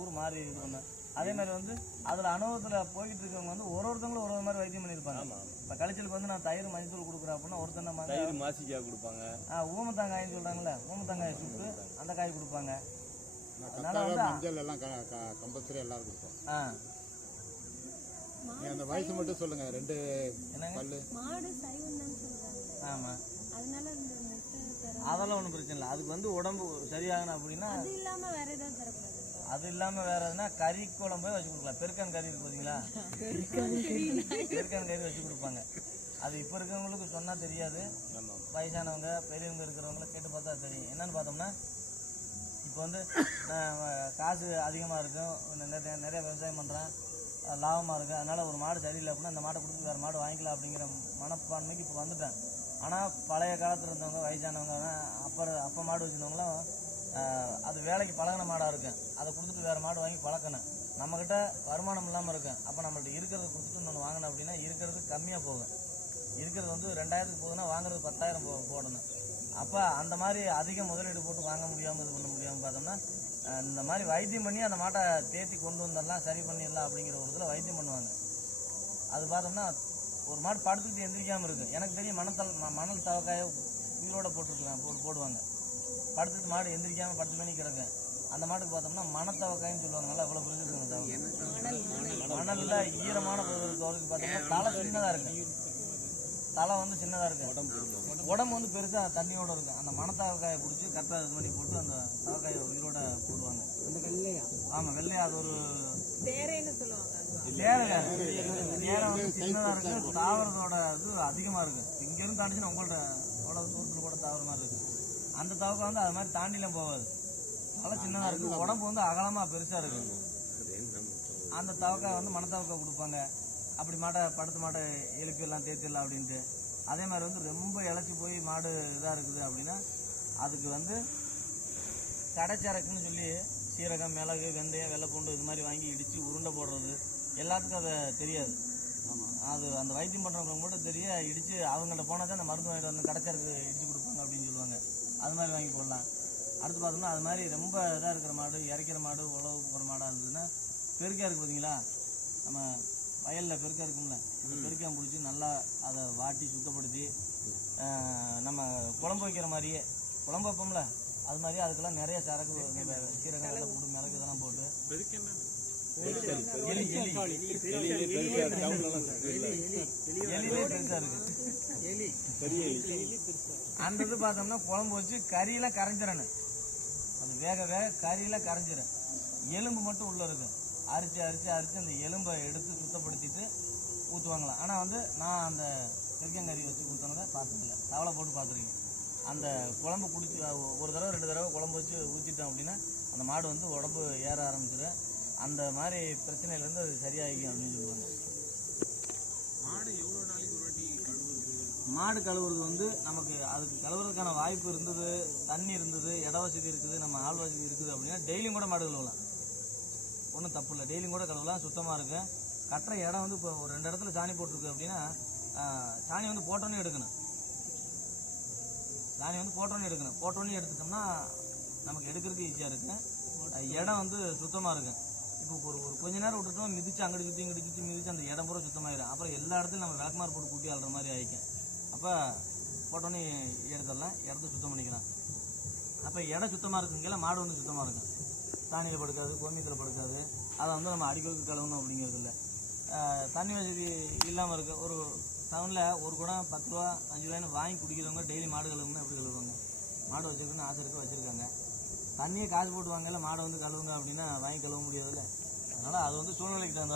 கூறு மாறி இது பண்ண. அதே மாதிரி வந்து அதில் அனுபவத்தில் போய்கிட்டு இருக்கவங்க வந்து ஒருத்தவங்களும் ஒரு மாதிரி வைத்தியம் பண்ணியிருப்பாங்க. இப்போ கழிச்சலுக்கு வந்து நான் தயிர் மஞ்சள் கொடுக்குறேன் அப்படின்னா ஒருத்தனை தயிர் மாசிக்காய் கொடுப்பாங்க, ஊமத்தாங்காயின்னு சொல்கிறாங்களே, ஊமத்தாங்காயை சுட்டு அந்த காய் கொடுப்பாங்க. அதனால வந்து மஞ்சள் எல்லாம் கம்பல்சரி எல்லாரும் கொடுப்போம். அந்த வயசு மட்டும் சொல்லுங்க. 2 பல்லு மாடு சைவம்னு சொல்றாங்க. ஆமா, அதனால இந்த முட்டை தர அதெல்லாம் ஒன்றும் பிரச்சனை இல்லை. அதுக்கு வந்து உடம்பு சரியாகணும் அப்படின்னா அது இல்லாம வேற ஏதாவது தரக்கூடாது. அது இல்லாம வேற எதுனா கறி குழம்பே வச்சு கொடுக்கலாம். பெருக்கான் கறி இருக்கு பார்த்தீங்களா, பெருக்கான் கறி வச்சு கொடுப்பாங்க. அது இப்போ இருக்கிறவங்களுக்கு சொன்னா தெரியாது. வயசானவங்க பெரியவங்க இருக்கிறவங்கள கேட்டு பார்த்தா தெரியும். என்னன்னு பார்த்தோம்னா இப்போ வந்து காசு அதிகமாக இருக்கும், நிறைய விவசாயம் பண்ணுறேன், லாபமாக இருக்குது, அதனால் ஒரு மாடு சரியில்லை அப்படின்னா அந்த மாட்டை கொடுத்து வேறு மாடு வாங்கிக்கலாம் அப்படிங்கிற மனப்பான்மைக்கு இப்போ வந்துட்டேன். ஆனால் பழைய காலத்தில் இருந்தவங்க வயசானவங்க அப்போ மாடு வச்சுருந்தவங்களாம் அது வேலைக்கு பழகின மாடாக இருக்கும். அதை கொடுத்துட்டு வேறு மாடு வாங்கி பழக்கணும். நம்மக்கிட்ட வருமானம் இல்லாமல் இருக்கும். அப்போ நம்மள்ட்ட இருக்கிறத கொடுத்துட்டு இன்னொன்று வாங்கினோம் அப்படின்னா இருக்கிறது கம்மியாக போகும். இருக்கிறது வந்து 2000க்கு போகுதுன்னா வாங்குறது 10,000 போடணும். அப்போ அந்த மாதிரி அதிக முதலீடு போட்டு வாங்க முடியாமல் இது பண்ண முடியாமல் பார்த்தோம்னா இந்த மாதிரி வைத்தியம் பண்ணி அந்த மாட்டை தேத்தி கொண்டு வந்துடலாம், சரி பண்ணிடலாம் அப்படிங்கிற ஒரு இதில் வைத்தியம் பண்ணுவாங்க. அது பார்த்தோம்னா ஒரு மாடு படுத்துக்கிட்டு எந்திரிக்காமல் இருக்குது. எனக்கு தெரியும் மணல் தவக்காயை உயிரோட போடுவாங்க. படுத்துட்டு மாடு எந்திரிக்காமல் 10 மணிக்கு கிடக்கு. அந்த மாட்டுக்கு பார்த்தோம்னா மணத்தவக்காயின்னு சொல்லுவாங்க. நல்லா இவ்வளோ புரிஞ்சுருக்காங்க. மணலில் ஈரமான தோலுக்கு பார்த்தோம்னா தலை சின்னதாக இருக்கு. தலை வந்து சின்னதாக இருக்கு, உடம்பு வந்து பெருசாக தண்ணியோட இருக்கும். அந்த மணத்தவக்காயை பிடிச்சி கரெக்டாக இது பண்ணி போட்டு அந்த தவக்காயை உயிரோட போடுவாங்க. ஆமாம், வெள்ளையா. அது ஒரு தேரைன்னு சொல்லுவாங்க. தேரை வந்து சின்னதாக இருக்கு, தாவரத்தோட இது அதிகமாக இருக்கு. இங்கேருந்து தாண்டிச்சுன்னா உங்கள்ட்ட அவ்வளோ தூரத்தில் கூட தாவர மாதிரி இருக்கு. அந்த தவக்கை வந்து அது மாதிரி தாண்டிலாம் போகாது. தலை சின்னதாக இருக்கு, உடம்பு வந்து அகலமாக பெருசாக இருக்கு. அந்த தவக்காய் வந்து மணத்தவக்கை கொடுப்பாங்க. அப்படி மாட்டை படுத்து மாட்டை எழுப்பிடலாம், தேத்திடலாம் அப்படின்ட்டு. அதே மாதிரி வந்து ரொம்ப இழைச்சி போய் மாடு இதாக இருக்குது அப்படின்னா அதுக்கு வந்து கடைச்சரக்குன்னு சொல்லி சீரகம், மிளகு, வெந்தயம், வெள்ளைப்பூண்டு இது மாதிரி வாங்கி இடித்து உருண்டை போடுறது எல்லாத்துக்கும் அதை தெரியாது. அது அந்த வைத்தியம் பண்ணுறவங்களுக்கு மட்டும் தெரிய இடித்து அவங்கள்ட்ட போனால் தான் அந்த மருந்து வாங்கிட்டு வந்து கடைச்சரக்கு இடித்து கொடுப்பாங்க அப்படின்னு சொல்லுவாங்க. அது மாதிரி வாங்கி போடலாம். அடுத்து பார்த்தோம்னா அது மாதிரி ரொம்ப இதாக இருக்கிற மாடு, இறைக்கிற மாடு, உழவு போகிற மாடாக இருந்ததுன்னா பெருக்காக இருக்குது பார்த்தீங்களா, நம்ம வயலில் பெருக்காக இருக்கும்ல, பெருக்காக பிடிச்சி நல்லா அதை வாட்டி சுத்தப்படுத்தி நம்ம குழம்பு வைக்கிற மாதிரியே குழம்பு வைப்போம்ல அது மாதிரியே அதுக்கெல்லாம் நிறைய சரக்கு, சீரகம், வெள்ளை பூண்டு, மிளகு இதெல்லாம் போட்டு அந்த இது பார்த்தோம்னா குழம்பு வச்சு கறியெல்லாம் கரைஞ்சிடணும். அது வேக கறியெல்லாம் கரைஞ்சிடும். எலும்பு மட்டும் உள்ள இருக்கு. அரிச்சு அந்த எலும்பை எடுத்து சுத்தப்படுத்திட்டு ஊற்றுவாங்களாம். ஆனால் வந்து நான் அந்த பெருக்கங்கறி வச்சு கொடுத்தோன்னதை பார்த்ததில்ல, தவளை போட்டு பார்த்துருக்கேன். அந்த குழம்பு குடிச்சு ஒரு தடவை 2 தடவை குழம்பு வச்சு ஊற்றிட்டோம் அப்படின்னா அந்த மாடு வந்து உடம்பு ஏற ஆரம்பிச்சிடும். அந்த மாதிரி பிரச்சனையிலேருந்து அது சரியாகிக்கும் அப்படின்னு சொல்லுவாங்க. மாடு கழுவுறது வந்து நமக்கு அதுக்கு கழுவுறதுக்கான வாய்ப்பு இருந்தது, தண்ணி இருந்தது, இட வசதி இருக்குது, நம்ம ஆள் வசதி இருக்குது அப்படின்னா டெய்லியும் கூட மாடு கழுவலாம். ஒன்றும் தப்பு இல்லை, டெய்லியும் கூட கழுவலாம், சுத்தமாக இருக்கும். கட்டுற இடம் வந்து இப்போ ஒரு 2 இடத்துல சாணி போட்டிருக்கு அப்படின்னா சாணி வந்து போட்டோன்னே எடுக்கணும். போட்டோன்னே எடுத்துட்டோம்னா நமக்கு எடுக்கிறதுக்கு ஈஸியாக இருக்கும். இடம் வந்து சுத்தமாக இருக்கும். இப்போ ஒரு கொஞ்ச நேரம் விட்டுட்டோம், மிதிச்சு அங்கிட்டு சுற்றி இங்கிட்டு சுற்றி மிதிச்சு அந்த இடம் பூரா சுத்தமாயிடும். அப்புறம் எல்லா இடத்துலையும் நம்ம விளக்குமாறு போட்டு கூட்டி ஆளுற மாதிரி ஆகிக்கும். அப்போ போட்டோன்னே எடுத்துடலாம், இடத்த சுத்தம் பண்ணிக்கலாம். அப்போ இடம் சுத்தமாக இருக்குங்கல மாடு வந்து சுத்தமாக இருக்கும். சாணியில் படுக்காது, கோமியத்தில் படுக்காது. அதை வந்து நம்ம அடிக்கடி கழுவணும் அப்படிங்கிறது இல்லை. தண்ணி வசதி இல்லாமல் இருக்க ஒரு டவுனில் ஒரு குடம் 10 ரூபா 5 ரூபாய்னு வாங்கி குடிக்கிறவங்க டெய்லி மாடு கழுவுங்கன்னா எப்படி கழுவுவாங்க? மாடு வச்சுருக்குன்னு ஆசை இருக்க வச்சுருக்காங்க. தண்ணியை காசு போட்டு வாங்கல மாடை வந்து கழுவுங்க அப்படின்னா வாங்கி கழுவ முடியாதுல்ல. அதனால் அது வந்து சூழ்நிலைக்கு தகுந்த